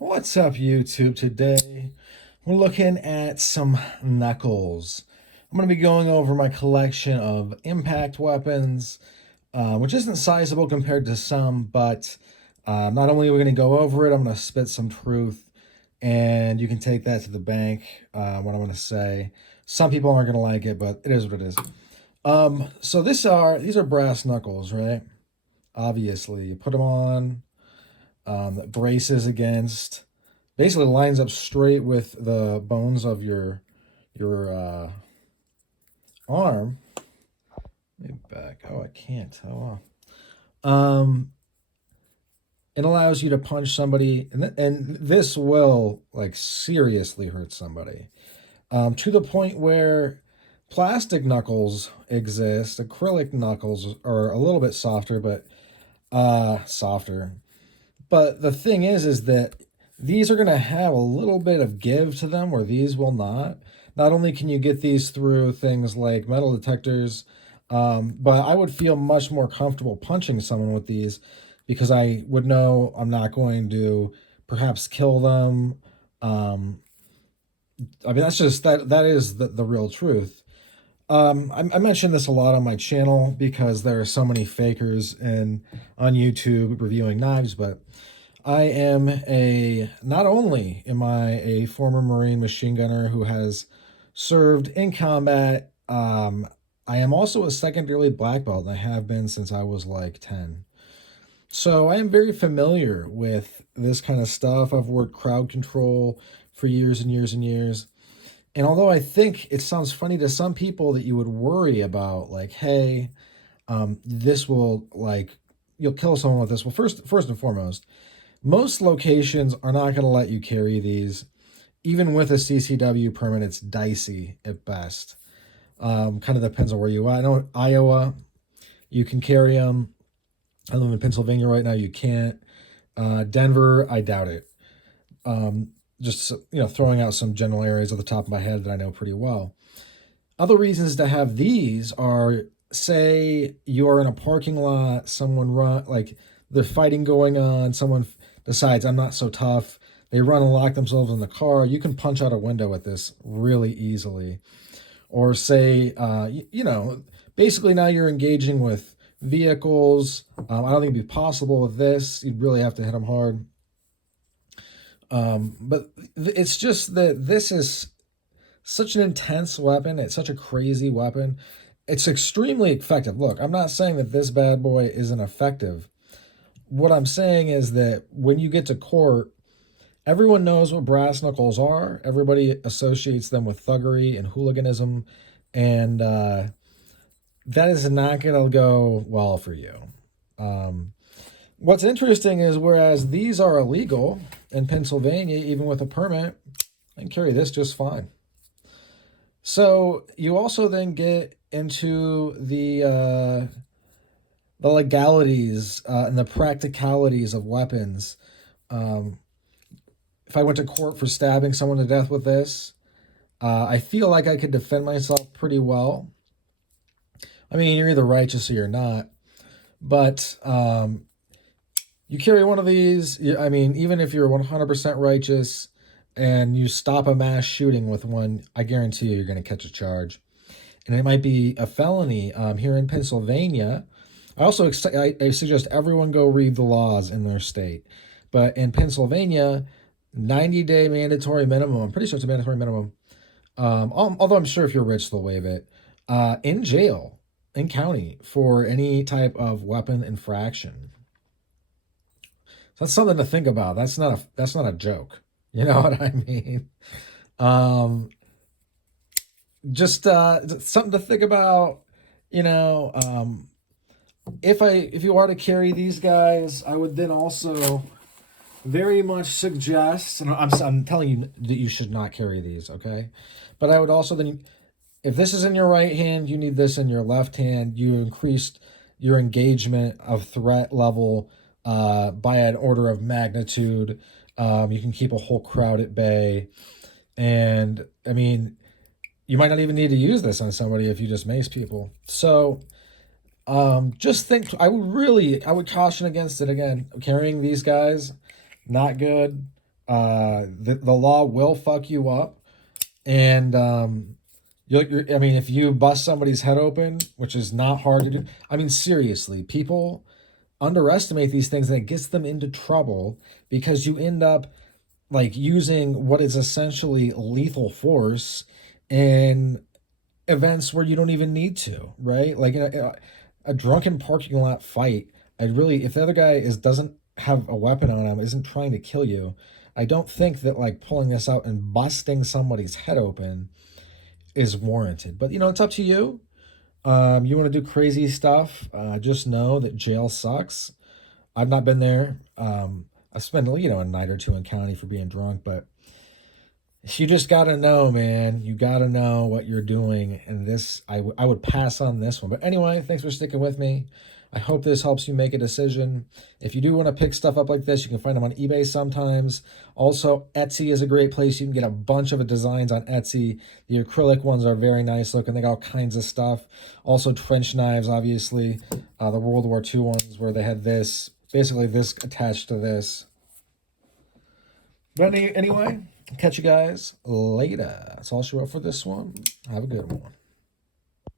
What's up, YouTube? Today we're looking at some knuckles. I'm going to be going over my collection of impact weapons, which isn't sizable compared to some, but not only are we going to go over it, I'm going to spit some truth, and you can take that to the bank. What I'm going to say. Some people aren't going to like it, but it is what it is. So these are brass knuckles, right? Obviously, you put them on. That braces against, basically lines up straight with the bones of your arm. Let me back. Oh, I can't. Oh, wow. It allows you to punch somebody, and this will like seriously hurt somebody, to the point where plastic knuckles exist. Acrylic knuckles are a little bit softer, but softer. But the thing is that these are going to have a little bit of give to them where these will not. Not only can you get these through things like metal detectors, but I would feel much more comfortable punching someone with these because I would know I'm not going to perhaps kill them. Um, I mean, that is the real truth. I mentioned this a lot on my channel because there are so many fakers on YouTube reviewing knives, but I am not only am I a former Marine machine gunner who has served in combat, I am also a secondarily black belt, and I have been since I was like 10. So I am very familiar with this kind of stuff. I've worked crowd control for years and years and years. And although I think it sounds funny to some people that you would worry about, like, hey, this will like you'll kill someone with this. Well, first and foremost, most locations are not going to let you carry these. Even with a CCW permit, it's dicey at best. Kind of depends on where you are. I know in Iowa, you can carry them. I live in Pennsylvania right now. You can't. Denver, I doubt it. Just throwing out some general areas at the top of my head that I know pretty well. Other reasons to have these are, say you are in a parking lot, someone run like there's fighting going on, someone decides I'm not so tough, they run and lock themselves in the car. You can punch out a window with this really easily. Or say, basically now you're engaging with vehicles. I don't think it'd be possible with this. You'd really have to hit them hard. But it's just that this is such an intense weapon. It's such a crazy weapon. It's extremely effective. Look, I'm not saying that this bad boy isn't effective. What I'm saying is that when you get to court, everyone knows what brass knuckles are. Everybody associates them with thuggery and hooliganism, and that is not going to go well for you. What's interesting is whereas these are illegal in Pennsylvania, even with a permit, I can carry this just fine. So you also then get into the legalities and the practicalities of weapons. If I went to court for stabbing someone to death with this, I feel like I could defend myself pretty well. I mean, you're either righteous or you're not. But you carry one of these, I mean, even if you're 100% righteous and you stop a mass shooting with one, I guarantee you're going to catch a charge. And it might be a felony here in Pennsylvania. I suggest everyone go read the laws in their state. But in Pennsylvania, 90-day mandatory minimum. I'm pretty sure it's a mandatory minimum. Although I'm sure if you're rich, they'll waive it. In jail, in county, for any type of weapon infraction. So that's something to think about. That's not a joke. You know what I mean? Just something to think about. If you are to carry these guys, I would then also very much suggest, and I'm telling you that you should not carry these, okay? But I would also then, if this is in your right hand, you need this in your left hand. You increased your engagement of threat level by an order of magnitude. You can keep a whole crowd at bay. And, I mean, you might not even need to use this on somebody if you just mace people. So just think, I would caution against it again. Carrying these guys, not good. The law will fuck you up, and I mean, if you bust somebody's head open, which is not hard to do. I mean, seriously, people underestimate these things, and it gets them into trouble because you end up like using what is essentially lethal force in events where you don't even need to, right? Like in a drunken parking lot fight, I really, if the other guy doesn't have a weapon on him, isn't trying to kill you, I don't think that like pulling this out and busting somebody's head open is warranted. But it's up to you. You want to do crazy stuff? Just know that jail sucks. I've not been there. I spent a night or two in county for being drunk, but you just gotta know, man. You gotta know what you're doing, and this I would pass on this one. But anyway, thanks for sticking with me. I hope this helps you make a decision. If you do want to pick stuff up like this, you can find them on eBay sometimes. Also, Etsy is a great place. You can get a bunch of designs on Etsy. The acrylic ones are very nice looking. They got all kinds of stuff. Also, trench knives, obviously. The World War II ones where they had this, basically this attached to this. But anyway, catch you guys later. That's all she wrote for this one. Have a good one.